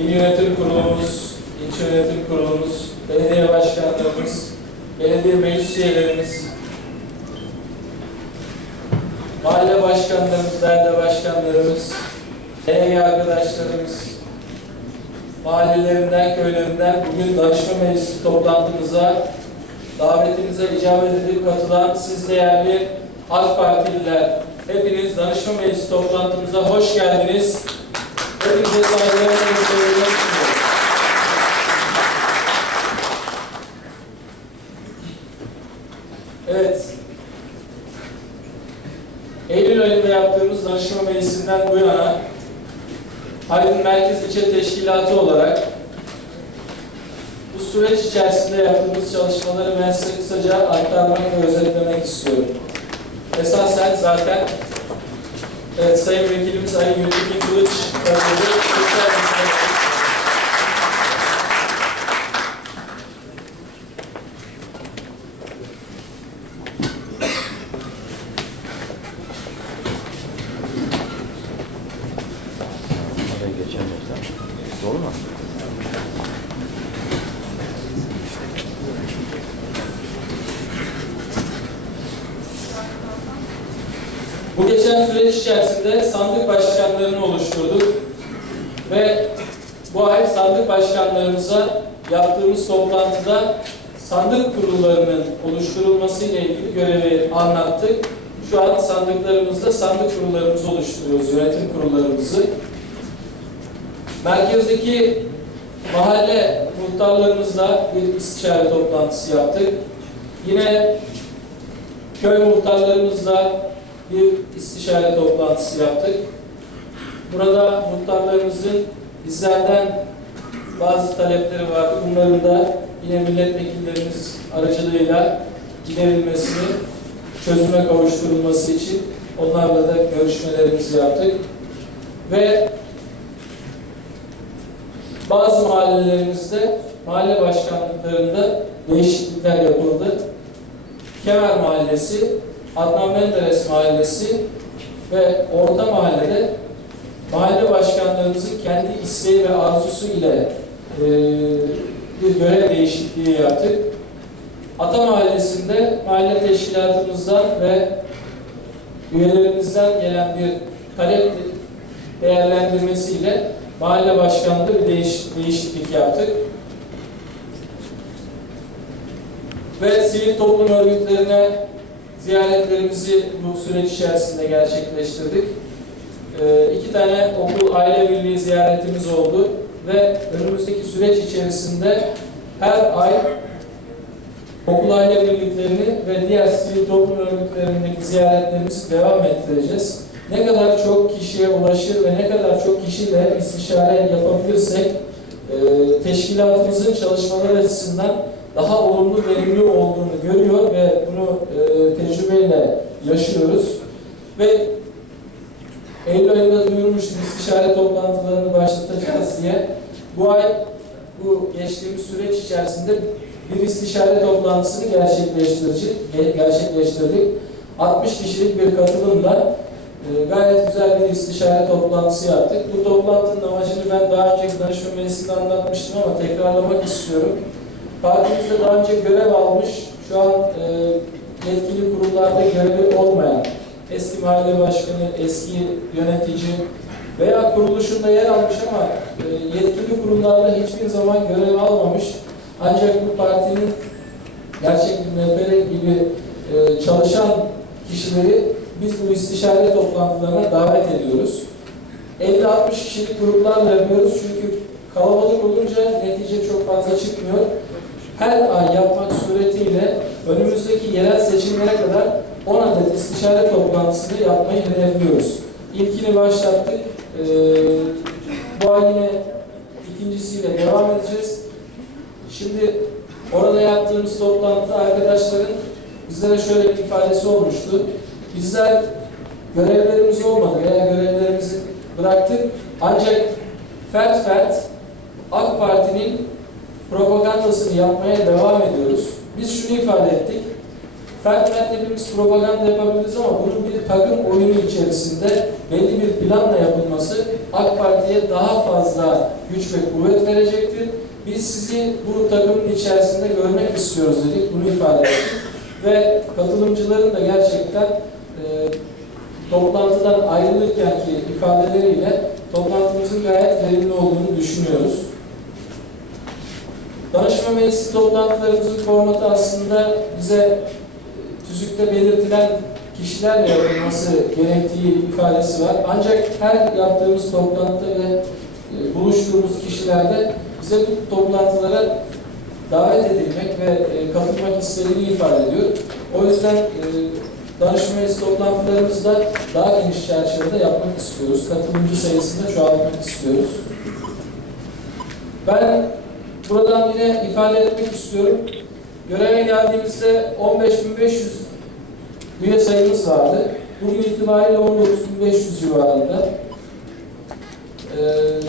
il yönetim kurulumuz, ilçe yönetim kurulumuz, belediye başkanlarımız, belediye meclis üyelerimiz, mahalle başkanlarımız, daire başkanlarımız, EYG arkadaşlarımız, mahallelerinden, köylerinden bugün danışma meclisi toplantımıza davetimize icabet edip katılan siz değerli AK Partililer, hepiniz danışma meclisi toplantımıza hoş geldiniz. Hepinize saygılarımı göstermek istiyorum. Evet. Eylül ayında yaptığımız meclisinden bu yana Aydın Merkez İlçe Teşkilatı olarak bu süreç içerisinde yaptığımız çalışmaları ben size kısaca aktarmak ve özetlemek istiyorum. Esasen zaten evet, Sayın Vekilimiz Ali Gültekin Kılıç katıldı. Sosyal hizmet- Oraya geçemezler. Doğru mu? Bu geçen süreç içerisinde sandık başkanlarını oluşturduk ve bu ay sandık başkanlarımıza yaptığımız toplantıda sandık kurullarının oluşturulması ile ilgili görevi anlattık. Şu an sandıklarımızda sandık kurullarımızı oluşturuyoruz, yönetim kurullarımızı. Merkezdeki mahalle muhtarlarımızla bir istişare toplantısı yaptık. Yine köy muhtarlarımızla bir istişare toplantısı yaptık. Burada muhtarlarımızın bizlerden bazı talepleri var. Bunların da yine milletvekillerimiz aracılığıyla giderilmesini, çözüme kavuşturulması için onlarla da görüşmelerimizi yaptık. Ve bazı mahallelerimizde mahalle başkanlıklarında değişiklikler yapıldı. Kemer Mahallesi, Adnan Menderes Mahallesi ve Orta Mahalle'de mahalle başkanlarımızın kendi isteği ve arzusu ile e, bir görev değişikliği yaptık. Ata Mahallesi'nde mahalle teşkilatımızdan ve üyelerimizden gelen bir talep değerlendirmesiyle mahalle başkanlığı bir değiş, değişiklik yaptık. Ve sivil toplum örgütlerine ziyaretlerimizi bu süreç içerisinde gerçekleştirdik. Ee, iki tane okul aile birliği ziyaretimiz oldu ve önümüzdeki süreç içerisinde her ay okul aile birliklerini ve diğer sivil toplum örgütlerindeki ziyaretlerimizi devam ettireceğiz. Ne kadar çok kişiye ulaşır ve ne kadar çok kişiyle istişare yapabilirsek e, teşkilatımızın çalışmaları açısından daha olumlu, verimli olduğunu görüyor ve bunu e, tecrübeyle yaşıyoruz. Ve Eylül ayında duyurmuştuk istişare toplantılarını başlatacağız diye. Bu ay bu geçtiğimiz süreç içerisinde bir istişare toplantısını gerçekleştirdik. gerçekleştirdik. 60 kişilik bir katılımla e, gayet güzel bir istişare toplantısı yaptık. Bu toplantının amacını ben daha önceki danışma meclisinde anlatmıştım ama tekrarlamak istiyorum. Partimizde daha önce görev almış, şu an e, yetkili kurullarda görevi olmayan, eski mahalle başkanı, eski yönetici veya kuruluşunda yer almış ama e, yetkili kurumlarda hiçbir zaman görev almamış. Ancak bu partinin gerçek bir mehbere gibi e, çalışan kişileri biz bu istişare toplantılarına davet ediyoruz. 50-60 kişilik gruplarla yapıyoruz çünkü kalabalık olunca netice çok fazla çıkmıyor. Her ay yapmak suretiyle önümüzdeki yerel seçimlere kadar 10 adet istişare toplantısını yapmayı hedefliyoruz. İlkini başlattık. Ee, bu ay yine ikincisiyle devam edeceğiz. Şimdi orada yaptığımız toplantıda arkadaşların bizlere şöyle bir ifadesi olmuştu. Bizler görevlerimiz olmadı veya görevlerimizi bıraktık. Ancak fert fert AK Parti'nin propagandasını yapmaya devam ediyoruz. Biz şunu ifade ettik. Fert fert hepimiz propaganda yapabiliriz ama bunun bir takım oyunu içerisinde belli bir planla yapılması AK Parti'ye daha fazla güç ve kuvvet verecektir. Biz sizi bu takımın içerisinde görmek istiyoruz dedik, bunu ifade ettik. Ve katılımcıların da gerçekten e, toplantıdan ayrılırken ki ifadeleriyle toplantımızın gayet verimli olduğunu düşünüyoruz. Danışma meclisi toplantılarımızın formatı aslında bize e, tüzükte belirtilen kişilerle yapılması gerektiği ifadesi var. Ancak her yaptığımız toplantıda ve e, buluştuğumuz kişilerde bize bu toplantılara davet edilmek ve e, katılmak istediğini ifade ediyor. O yüzden danışma meclisi toplantılarımızda daha geniş çerçevede yapmak istiyoruz. Katılımcı sayısını da çoğaltmak istiyoruz. Ben buradan yine ifade etmek istiyorum. Göreve geldiğimizde 15.500 üye sayımız vardı. Bugün itibariyle 19.500 civarında. Ee,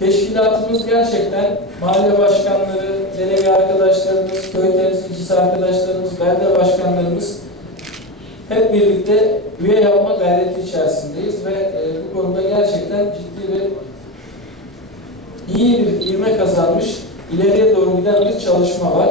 teşkilatımız gerçekten mahalle başkanları, delege arkadaşlarımız, köy temsilcisi arkadaşlarımız, belde başkanlarımız hep birlikte üye yapma gayreti içerisindeyiz ve e, bu konuda gerçekten ciddi ve iyi bir ivme kazanmış, ileriye doğru giden bir çalışma var.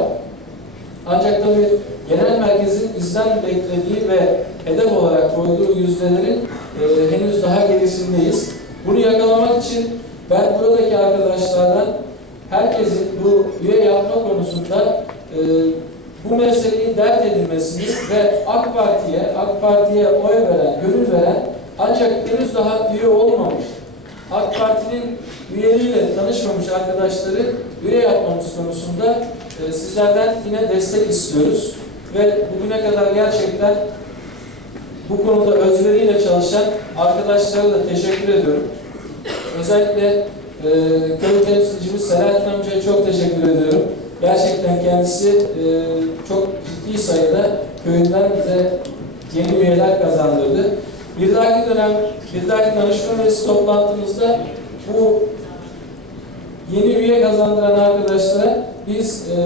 Ancak tabii genel merkezin bizden beklediği ve hedef olarak koyduğu yüzdelerin e, henüz daha gerisindeyiz. Bunu yakalamak için ben buradaki arkadaşlardan herkesin bu üye yapma konusunda e, bu meseleyi dert edilmesini ve AK Parti'ye, AK Parti'ye oy veren, gönül veren ancak henüz daha üye olmamış, AK Parti'nin üyeliğiyle tanışmamış arkadaşları üye yapmamız konusunda e, sizlerden yine destek istiyoruz. Ve bugüne kadar gerçekten bu konuda özveriyle çalışan arkadaşlara da teşekkür ediyorum. Özellikle e, köy temsilcimiz Selahattin amcaya çok teşekkür ediyorum. Gerçekten kendisi e, çok ciddi sayıda köyünden bize yeni üyeler kazandırdı. Bir dahaki dönem, bir dahaki danışma meclisi toplantımızda bu yeni üye kazandıran arkadaşlara biz e,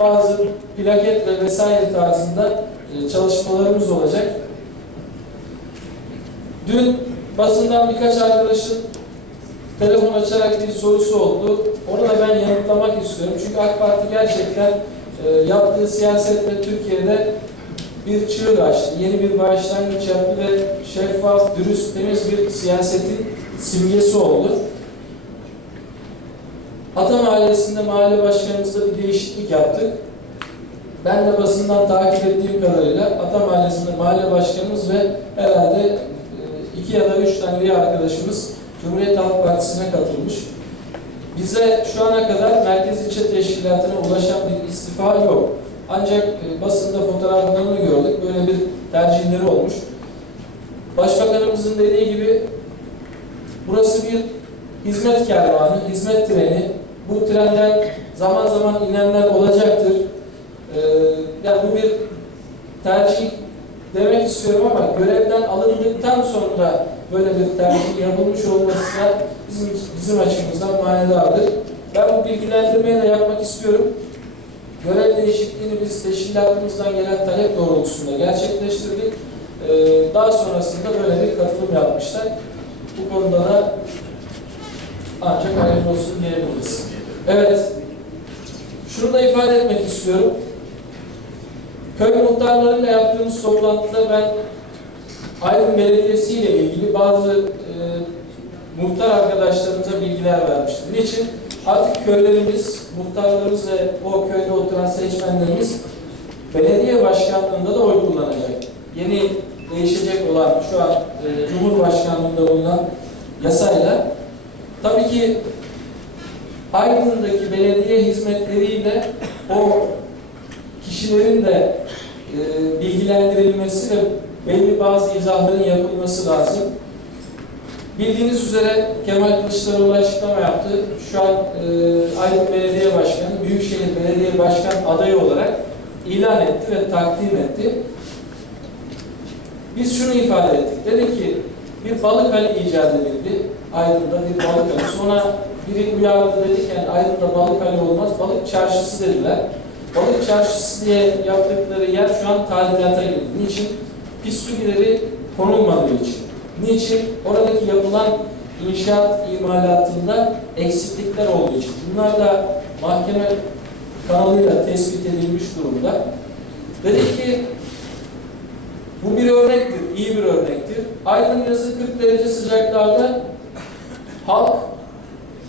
bazı plaket ve vesaire tarzında e, çalışmalarımız olacak. Dün basından birkaç arkadaşın telefon açarak bir sorusu oldu. Onu da ben yanıtlamak istiyorum. Çünkü AK Parti gerçekten e, yaptığı siyasetle Türkiye'de bir çığır açtı. Yeni bir başlangıç yaptı ve şeffaf, dürüst, temiz bir siyasetin simgesi oldu. Ata Mahallesi'nde mahalle başkanımızda bir değişiklik yaptık. Ben de basından takip ettiğim kadarıyla Ata Mahallesi'nde mahalle başkanımız ve herhalde e, iki ya da üç tane üye arkadaşımız Cumhuriyet Halk Partisi'ne katılmış. Bize şu ana kadar Merkez İlçe Teşkilatı'na ulaşan bir istifa yok. Ancak e, basında fotoğraflarını gördük. Böyle bir tercihleri olmuş. Başbakanımızın dediği gibi burası bir hizmet kervanı, hizmet treni. Bu trenden zaman zaman inenler olacaktır. Ee, yani bu bir tercih demek istiyorum ama görevden alındıktan sonra böyle bir tercih yapılmış olması da bizim, bizim açımızdan manedardır. Ben bu bilgilendirmeyi de yapmak istiyorum. Görev değişikliğini biz teşkilatımızdan gelen talep doğrultusunda gerçekleştirdik. Ee, daha sonrasında böyle bir katılım yapmışlar. Bu konuda da ancak hayırlı olsun diyebiliriz. Evet, şunu da ifade etmek istiyorum. Köy muhtarlarıyla yaptığımız toplantıda ben Aydın Belediyesi ile ilgili bazı e, muhtar arkadaşlarımıza bilgiler vermiştim. Niçin? Artık köylerimiz, muhtarlarımız ve o köyde oturan seçmenlerimiz belediye başkanlığında da oy kullanacak. Yeni değişecek olan şu an e, Cumhurbaşkanlığında bulunan yasayla tabii ki Aydın'daki belediye hizmetleriyle o kişilerin de e, bilgilendirilmesi ve belli bazı izahların yapılması lazım. Bildiğiniz üzere Kemal Kılıçdaroğlu açıklama yaptı. Şu an e, Aydın Belediye Başkanı, Büyükşehir Belediye Başkan adayı olarak ilan etti ve takdim etti. Biz şunu ifade ettik. Dedik ki bir balık hali icat edildi. Aydın'da bir balık hali. Sonra biri uyardı dedi ki yani Aydın'da balık hali olmaz, balık çarşısı dediler. Balık çarşısı diye yaptıkları yer şu an tadilata girdi. Niçin? Pis su gideri konulmadığı için. Niçin? Oradaki yapılan inşaat imalatında eksiklikler olduğu için. Bunlar da mahkeme kanalıyla tespit edilmiş durumda. Dedi ki bu bir örnektir, iyi bir örnektir. Aydın yazı 40 derece sıcaklarda halk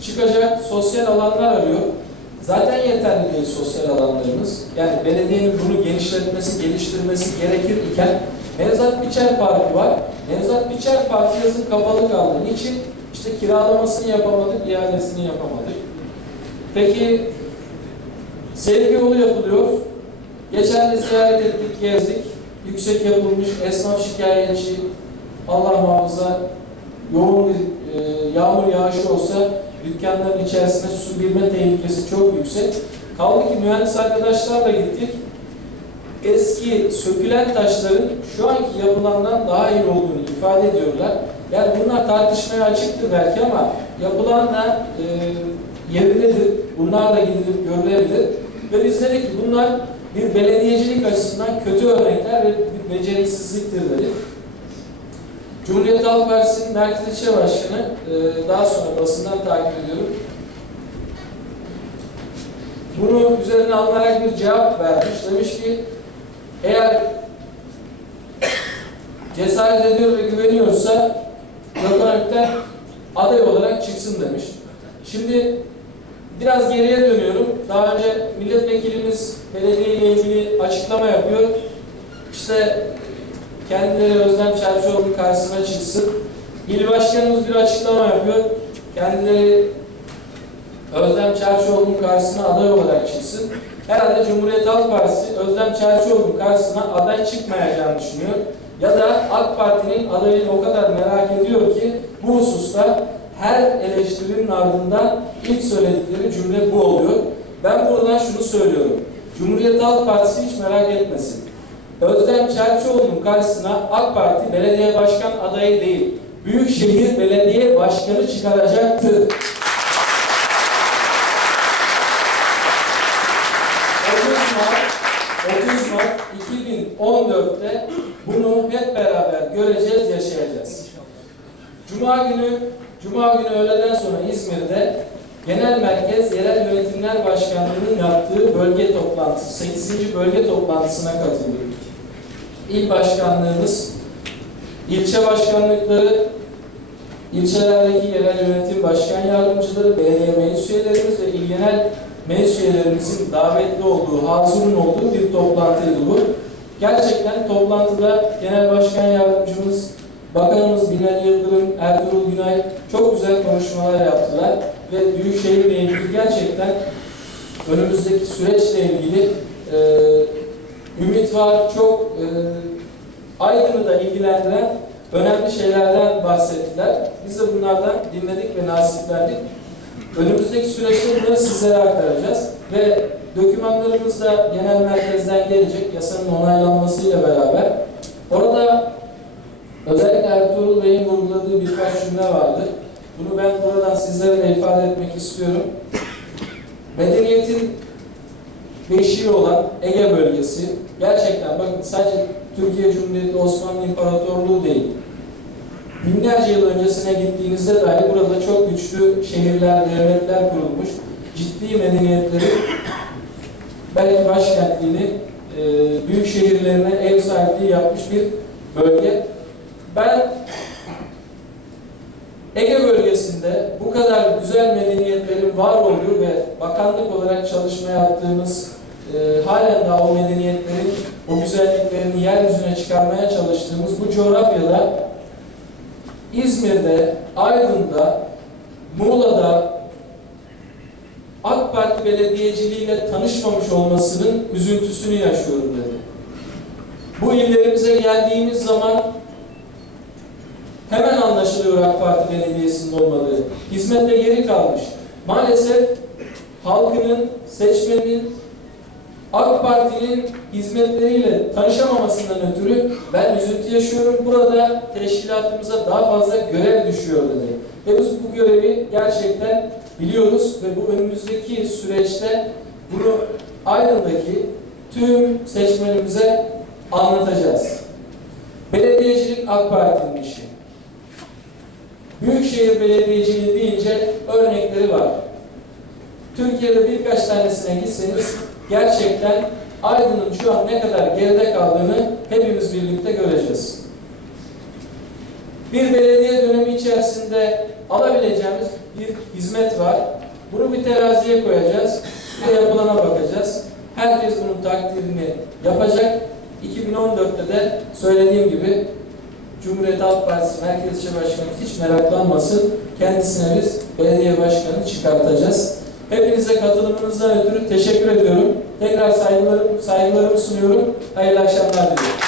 çıkacak sosyal alanlar arıyor. Zaten yeterli değil sosyal alanlarımız. Yani belediyenin bunu genişletmesi, geliştirmesi gerekir iken Nevzat Biçer Parkı var. Nevzat Biçer Parkı yazın kapalı kaldı. Niçin? İşte kiralamasını yapamadık, iadesini yapamadık. Peki sevgi yolu yapılıyor. Geçen de ziyaret ettik, gezdik. Yüksek yapılmış, esnaf şikayetçi, Allah muhafaza yoğun bir yağmur yağışı olsa dükkanların içerisine su girme tehlikesi çok yüksek. Kaldı ki mühendis arkadaşlarla gittik. Eski sökülen taşların şu anki yapılandan daha iyi olduğunu ifade ediyorlar. Yani bunlar tartışmaya açıktır belki ama yapılanla e, yerindedir. Bunlar da gidilip görülebilir. Ve biz dedik ki bunlar bir belediyecilik açısından kötü örnekler ve bir beceriksizliktir dedik. Cumhuriyet Halk Partisi'nin Merkez İlçe Başkanı e, daha sonra basından takip ediyorum. Bunu üzerine alınarak bir cevap vermiş. Demiş ki eğer cesaret ediyor ve güveniyorsa Gökhan Ökten aday olarak çıksın demiş. Şimdi biraz geriye dönüyorum. Daha önce milletvekilimiz belediye ile ilgili açıklama yapıyor. İşte kendileri Özlem Çerçioğlu'nun karşısına çıksın. İl başkanımız bir açıklama yapıyor. Kendileri Özlem Çerçioğlu'nun karşısına aday olarak çıksın. Herhalde Cumhuriyet Halk Partisi Özlem Çerçioğlu'nun karşısına aday çıkmayacağını düşünüyor. Ya da AK Parti'nin adayını o kadar merak ediyor ki bu hususta her eleştirinin ardından ilk söyledikleri cümle bu oluyor. Ben buradan şunu söylüyorum. Cumhuriyet Halk Partisi hiç merak etmesin. Özlem Çerçioğlu'nun karşısına AK Parti belediye başkan adayı değil, Büyükşehir Belediye Başkanı çıkaracaktır. 30 Mart, 30 Mart 2014'te bunu hep beraber göreceğiz, yaşayacağız. Cuma günü, Cuma günü öğleden sonra İzmir'de Genel Merkez Yerel Yönetimler Başkanlığı'nın yaptığı bölge toplantısı, 8. bölge toplantısına katıldık. İl başkanlığımız, ilçe başkanlıkları, ilçelerdeki yerel yönetim başkan yardımcıları, belediye meclis ve il genel meclis davetli olduğu, hazırın olduğu bir toplantıydı bu. Gerçekten toplantıda genel başkan yardımcımız, bakanımız Binali Yıldırım, Ertuğrul Günay çok güzel konuşmalar yaptılar ve Büyükşehir'le ilgili gerçekten önümüzdeki süreçle ilgili e, ümit var, çok e, Aydın'ı da ilgilendiren önemli şeylerden bahsettiler. Biz de bunlardan dinledik ve nasiplendik. Önümüzdeki süreçte bunları sizlere aktaracağız ve dokümanlarımız da genel merkezden gelecek yasanın onaylanmasıyla beraber. Orada özellikle Ertuğrul Bey'in vurguladığı birkaç cümle vardı. Bunu ben buradan sizlere de ifade etmek istiyorum. Medeniyetin beşiği olan Ege bölgesi gerçekten bakın sadece Türkiye Cumhuriyeti Osmanlı İmparatorluğu değil. Binlerce yıl öncesine gittiğinizde dahi burada çok güçlü şehirler, devletler kurulmuş. Ciddi medeniyetlerin belki başkentliğini e, büyük şehirlerine ev sahipliği yapmış bir bölge. Ben Ege bölgesinde bu kadar güzel medeniyetlerin var olduğu ve bakanlık olarak çalışma yaptığımız, e, halen daha o medeniyetlerin, o güzelliklerini yeryüzüne çıkarmaya çalıştığımız bu coğrafyada İzmir'de, Aydın'da, Muğla'da AK Parti belediyeciliğiyle tanışmamış olmasının üzüntüsünü yaşıyorum dedi. Bu illerimize geldiğimiz zaman hemen anlaşılıyor AK Parti belediyesinin olmadığı. Hizmette geri kalmış. Maalesef halkının, seçmenin AK Parti'nin hizmetleriyle tanışamamasından ötürü ben üzüntü yaşıyorum. Burada teşkilatımıza daha fazla görev düşüyor dedi. Ve biz bu görevi gerçekten biliyoruz ve bu önümüzdeki süreçte bunu Aydın'daki tüm seçmenimize anlatacağız. Belediyecilik AK Parti'nin işi. Büyükşehir Belediyeciliği deyince örnekleri var. Türkiye'de birkaç tanesine gitseniz gerçekten Aydın'ın şu an ne kadar geride kaldığını hepimiz birlikte göreceğiz. Bir belediye dönemi içerisinde alabileceğimiz bir hizmet var. Bunu bir teraziye koyacağız ve yapılana bakacağız. Herkes bunun takdirini yapacak. 2014'te de söylediğim gibi Cumhuriyet Halk Partisi Merkez İşe Başkanı hiç meraklanmasın. Kendisine biz belediye başkanı çıkartacağız. Hepinize katılımınızdan ötürü teşekkür ediyorum. Tekrar saygılarımı, saygılarımı sunuyorum. Hayırlı akşamlar diliyorum.